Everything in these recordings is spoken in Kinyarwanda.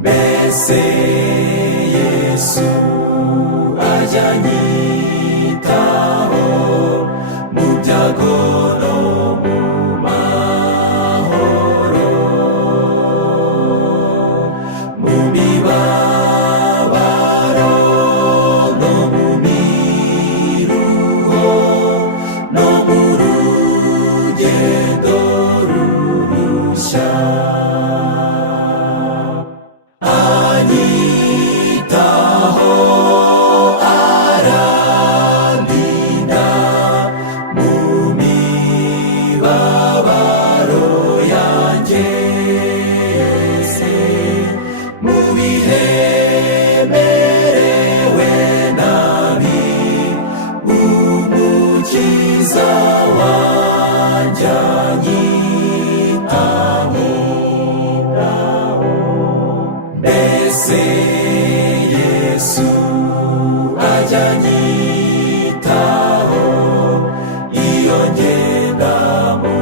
mbese Yesu ajya anyitaho mu byago no mu mahoro, mu mibabaro no mu miruho no mu rugendo rurushya. Anyitaho arandinda mu mibabaro yanjye yose, mu bihe merewe nabi umukiza wanjye anyitaho. Mbese Yesu ajya anyitaho iyo ngenda mu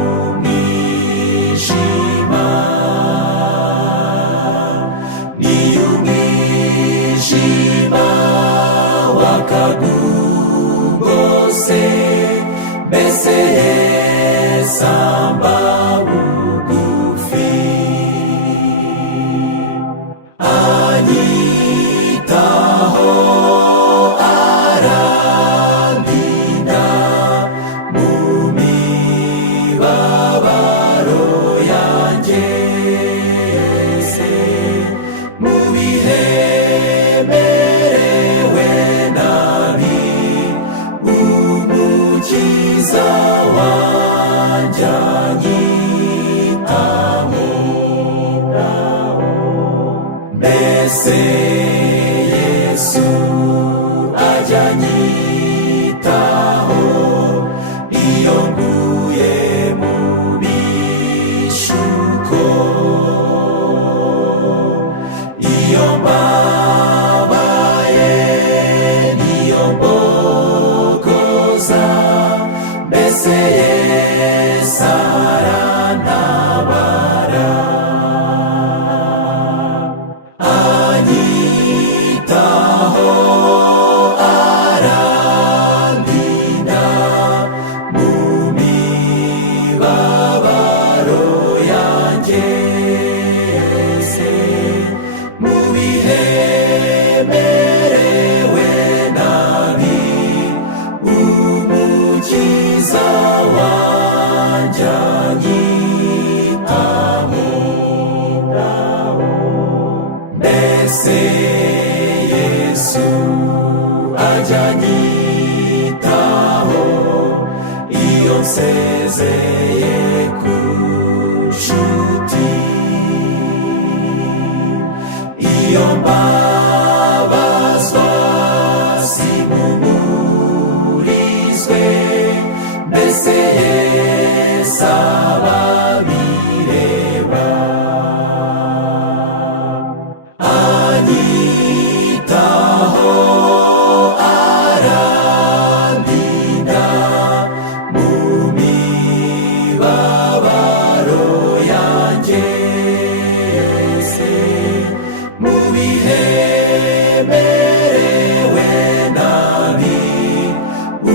mwijima, niyo umwijima wakagugose, mbese Yesu amba bugufi. Anyitaho arandinda mu mibabaro yanjye yose, mu bihe merewe nabi umukiza wanjye anyitaho. Mbese Yesu ajya anyitaho iyo nguye mu bishuko, iyo mbabaye niyo mbogoza, mbese Yesu arantabara. Anyitaho arandinda mu mibabaro yanjye yose, mu bihe merewe nabi umukiza wanjye anyitaho. Mbese Yesu ajya anyitaho iyo nguye mu bishuko, iyo mbabaye niyo mbogoza, mbese Yesu arantabara. Anyitaho arandinda mu mibabaro yanjye yose, mu bihe merewe nabi umukiza wanjye anyitaho. Mbese Yesu ajya anyitaho iyo nguye mu bishuko, iyo mbabaye niyo mbogoza, mbese Yesu arantabara. Anyitaho arandinda mu mibabaro yanjye yose, mu bihe merewe nabi umukiza wanjye anyitaho. Mbese Yesu ajya anyitaho iyo nsezeye ku nshuti, iyo mbabazwa simpumurizwe, mbese Yesu aba abireba. Anyitaho arandinda mu mibabaro yanjye yose, mu bihe merewe nabi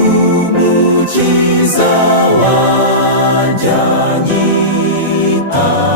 umukiza wanjye anyitaho.